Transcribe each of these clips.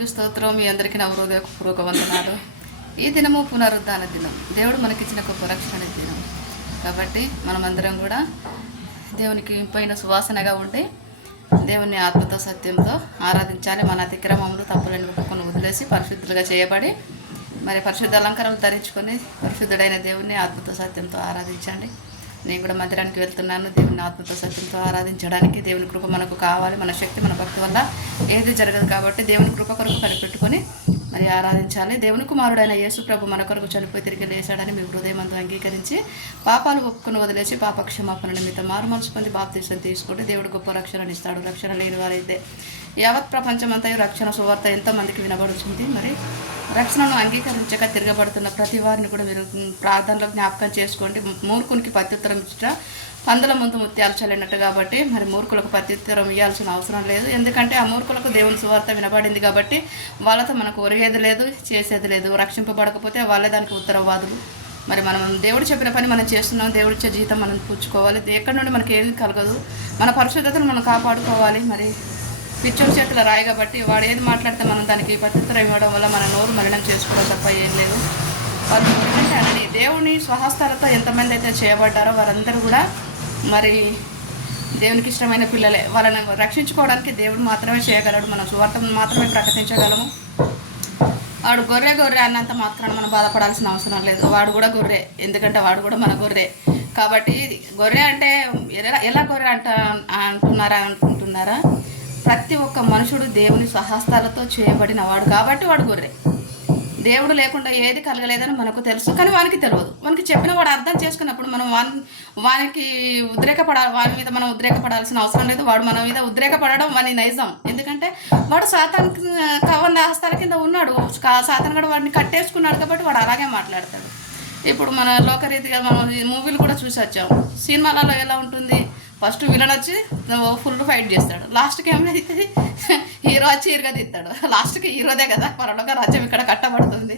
దేవునికి స్తోత్రం. మీ అందరికీ నా హృదయపూర్వక వందనాలు. ఈ దినము పునరుద్ధాన దినం. దేవుడు మనకిచ్చిన గొప్ప రక్షణ దినం కాబట్టి మనమందరం కూడా దేవునికి ఇంపైన సువాసనగా ఉండి దేవుని ఆత్మతో సత్యంతో ఆరాధించాలి. మన అతిక్రమములు తప్పులను ఒప్పుకొని వదిలేసి పరిశుద్ధులుగా చేయబడి మరి పరిశుద్ధ అలంకారాలు ధరించుకొని పరిశుద్ధుడైన దేవుని ఆత్మతో సత్యంతో ఆరాధించండి. నేను కూడా మందిరానికి వెళ్తున్నాను దేవుని ఆత్మతో సత్యంతో ఆరాధించడానికి. దేవుని కృప మనకు కావాలి. మన శక్తి మన భక్తి వల్ల ఏది జరగదు కాబట్టి దేవుని కృప కొరకు కనిపెట్టుకొని మరి ఆరాధించాలి. దేవుని కుమారుడైన యేసు ప్రభు మన కొరకు చనిపోయి తిరిగి లేచాడని మీ హృదయమంతా అంగీకరించి పాపాలు ఒప్పుకొని వదిలేసి పాప క్షమాపణ నిమిత్తం మారు మనసు పొంది బాప్తీసం తీసుకుంటే దేవుడు గొప్ప రక్షణను ఇస్తాడు. రక్షణ లేని వారైతే యావత్ ప్రపంచమంతా రక్షణ సువార్త ఎంతమందికి వినబడుతుంది. మరి రక్షణను అంగీకరించక తిరగబడుతున్న ప్రతి వారిని కూడా మీరు ప్రార్థనలో జ్ఞాపకం చేసుకోండి. మూర్ఖునికి ప్రత్యుత్తరం ఇచ్చట పందుల ముందు ముత్యాలు చల్లినట్టు కాబట్టి మరి మూర్ఖులకు ప్రత్యుత్తరం ఇవ్వాల్సిన అవసరం లేదు. ఎందుకంటే ఆ మూర్ఖులకు దేవుని సువార్త వినబడింది కాబట్టి వాళ్ళతో మనకు ఒరిగేది లేదు, చేసేది లేదు. రక్షింపబడకపోతే వాళ్ళే దానికి ఉత్తరవాదులు. మరి మనం దేవుడు చెప్పిన పని మనం చేస్తున్నాం. దేవుడిచ్చే జీతం మనం పుచ్చుకోవాలి. ఎక్కడి నుండి మనకి ఏది కలగదు. మన పరిశుద్ధతను మనం కాపాడుకోవాలి. మరి పిచ్చోడి చేతుల రాయి కాబట్టి వాడు ఏది మాట్లాడితే మనం దానికి ప్రత్యుత్తరం ఇవ్వడం వల్ల మన నోరు మలినం చేసుకోవడం తప్ప ఏం లేదు. వాళ్ళు ఎందుకంటే అని దేవుని స్వహస్తాలతో ఎంతమంది అయితే చేయబడ్డారో వారందరూ కూడా మరి దేవునికి ఇష్టమైన పిల్లలే. వాళ్ళని రక్షించుకోవడానికి దేవుడు మాత్రమే చేయగలడు. మనం సువార్తను మాత్రమే ప్రకటించగలము. వాడు గొర్రె అన్నంత మాత్రాన మనం బాధపడాల్సిన అవసరం లేదు. వాడు కూడా గొర్రె, ఎందుకంటే వాడు కూడా మన గొర్రె. కాబట్టి గొర్రె అంటే ఎలా గొర్రె అనుకుంటున్నారా? ప్రతి ఒక్క మనుషుడు దేవుని స్వహస్తాలతో చేయబడిన వాడు కాబట్టి వాడు గొర్రె. దేవుడు లేకుండా ఏది కలగలేదని మనకు తెలుసు, కానీ వానికి తెలియదు. మనకి చెప్పిన వాడు అర్థం చేసుకున్నప్పుడు మనం వాని మీద మనం ఉద్రేకపడాల్సిన అవసరం లేదు. వాడు మన మీద ఉద్రేకపడడం వాని నైజం. ఎందుకంటే వాడు సాతాన్ కవంద హస్తాల కింద ఉన్నాడు. సాతాన్ కూడా వాడిని కట్టేసుకున్నాడు కాబట్టి వాడు అలాగే మాట్లాడతాడు. ఇప్పుడు మన లోకరీతిగా మనం మూవీలు కూడా చూసి వచ్చాము. సినిమాలలో ఎలా ఉంటుంది? ఫస్ట్ విలన్ వచ్చి ఫుల్ ఫైట్ చేస్తాడు, లాస్ట్కి ఏమైతుంది హీరో వచ్చి ఇరగదిస్తాడు. లాస్ట్కి హీరోదే కదా పరలోక రాజ్యం ఇక్కడ కట్టబడుతుంది.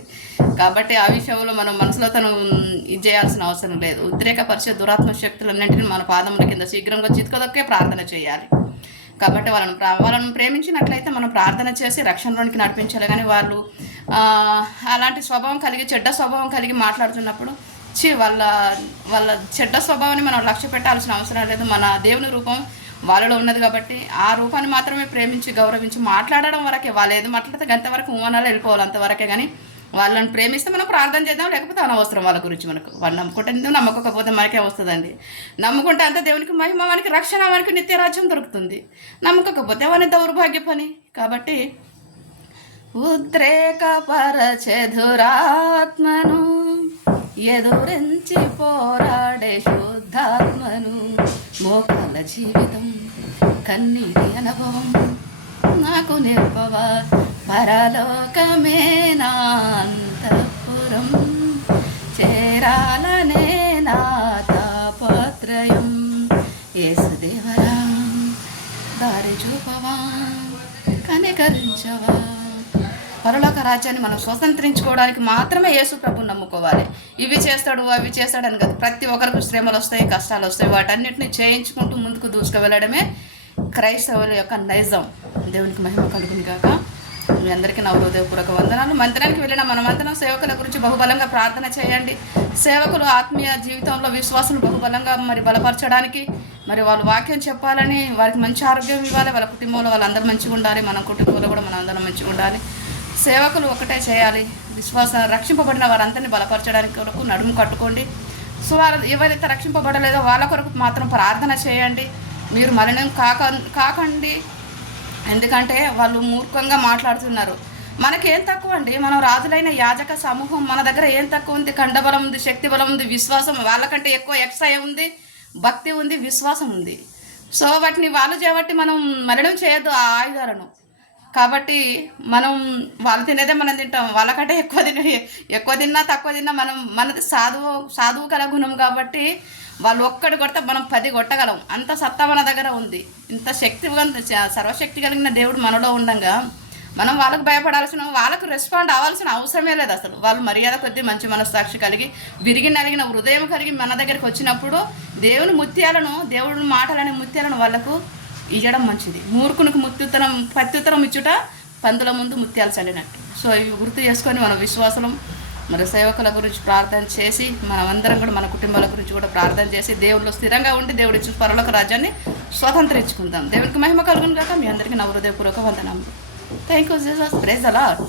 కాబట్టి ఆ విషయంలో మనం మనసులో తను ఇది చేయాల్సిన అవసరం లేదు. ఉద్రేకపరిచే దురాత్మ శక్తులన్నింటినీ మన పాదముల కింద శీఘ్రంగా చితకదొక్కే ప్రార్థన చేయాలి. కాబట్టి వాళ్ళను ప్రేమించినట్లయితే మనం ప్రార్థన చేసి రక్షణలోనికి నడిపించాలి. కానీ వాళ్ళు అలాంటి స్వభావం కలిగి చెడ్డ స్వభావం కలిగి మాట్లాడుతున్నప్పుడు వాళ్ళ చెడ్డ స్వభావాన్ని మనం లక్ష్య పెట్టాల్సిన అవసరం లేదు. మన దేవుని రూపం వాళ్ళలో ఉన్నది కాబట్టి ఆ రూపాన్ని మాత్రమే ప్రేమించి గౌరవించి మాట్లాడడం వరకే. వాళ్ళు ఏది మాట్లాడితే గంతవరకు ఊహనాలు వెళ్ళిపోవాలి, అంతవరకే. కానీ వాళ్ళని ప్రేమిస్తే మనం ప్రార్థన చేద్దాం, లేకపోతే అనవసరం వాళ్ళ గురించి. మనకు వాళ్ళు నమ్ముకుంటే నమ్మకపోతే మనకే వస్తుందండి. నమ్ముకుంటే అంత దేవునికి మహిమ, వానికి రక్షణ, వానికి నిత్యరాజ్యం దొరుకుతుంది. నమ్మకపోతే వాని దౌర్భాగ్య పని. కాబట్టి ఉద్రేకపరచే దురాత్మను ఎదురించి పోరాడే శుద్ధాత్మను, మోకాల జీవితం కన్నీటి అనుభవం నాకు నేర్పవా, పరలోకమే నా అంతఃపురం, చేరాలనే నా తాపత్రయం, యేసుదేవరా దారి చూపవా, కనికరించవా. పరలోక రాజ్యాన్ని మనం స్వతంత్రించుకోవడానికి మాత్రమే యేసు ప్రభుని నమ్ముకోవాలి. ఇవి చేస్తాడు అవి చేస్తాడని కాదు. ప్రతి ఒక్కరికి శ్రమలు వస్తాయి, కష్టాలు వస్తాయి. వాటన్నిటిని చేయించుకుంటూ ముందుకు దూసుకువెళ్ళడమే క్రైస్తవుల యొక్క నైజం. దేవునికి మహిమ కలుగుని కాక. మీ అందరికీ నా హృదయపూర్వక వందనాలు. మందిరానికి వెళ్ళిన మనమందరం సేవకుల గురించి బహుబలంగా ప్రార్థన చేయండి. సేవకులు ఆత్మీయ జీవితంలో విశ్వాసం బహుబలంగా మరి బలపరచడానికి, మరి వాళ్ళు వాక్యం చెప్పాలని, వారికి మంచి ఆరోగ్యం ఇవ్వాలి. వాళ్ళ కుటుంబంలో వాళ్ళందరూ మంచిగా ఉండాలి. మన కుటుంబంలో కూడా మనం అందరం మంచిగా ఉండాలి. సేవకులు ఒకటే చేయాలి. రక్షింపబడిన వారందరినీ బలపరచడానికి కొరకు నడుము కట్టుకోండి. సో ఎవరైతే రక్షింపబడలేదో వాళ్ళ కొరకు మాత్రం ప్రార్థన చేయండి. మీరు మలినం కాకండి. ఎందుకంటే వాళ్ళు మూర్ఖంగా మాట్లాడుతున్నారు. మనకేం తక్కువ అండి? మనం రాజులైన యాజక సమూహం, మన దగ్గర ఏం తక్కువ ఉంది? కండబలం ఉంది, శక్తి బలం ఉంది, విశ్వాసం. వాళ్ళకంటే ఎక్కువ ఎక్సై ఉంది, భక్తి ఉంది, విశ్వాసం ఉంది. సో వాటిని వాళ్ళు చేయబట్టి మనం మలినం చేయొద్దు ఆ ఆయుధాలను. కాబట్టి మనం వాళ్ళు తినేదే మనం తింటాం. వాళ్ళకంటే ఎక్కువ తిన్నా తక్కువ తిన్నా మనది సాధువు గల గుణం కాబట్టి వాళ్ళు ఒక్కటి కొడితే మనం 10 కొట్టగలం. అంత సత్తా మన దగ్గర ఉంది. ఇంత సర్వశక్తి కలిగిన దేవుడు మనలో ఉండగా మనం వాళ్ళకు భయపడాల్సిన, వాళ్ళకు రెస్పాండ్ అవ్వాల్సిన అవసరమే లేదు అసలు. వాళ్ళు మర్యాద కొద్దీ మంచి మనస్సాక్షి కలిగి విరిగి నలిగిన హృదయం కలిగి మన దగ్గరికి వచ్చినప్పుడు దేవుని ముత్యాలను, దేవుడి మాటలనే ముత్యాలను వాళ్ళకు ఇవ్వడం మంచిది. మూర్ఖునికి ప్రత్యుత్తరం ఇచ్చుట పందుల ముందు ముత్యాలు చల్లినట్టు. సో ఇవి గుర్తు చేసుకొని మన విశ్వాసం మరి సేవకుల గురించి ప్రార్థన చేసి మనమందరం కూడా మన కుటుంబాల గురించి కూడా ప్రార్థన చేసి దేవుళ్ళు స్థిరంగా ఉండి దేవుడి ఇచ్చిన పరలోక రాజ్యాన్ని స్వతంత్రించుకుందాం. దేవుడికి మహిమ కలుగును గాక. మీ అందరికీ నా హృదయపూర్వక వందనములు. Thank you Jesus. Praise the lord.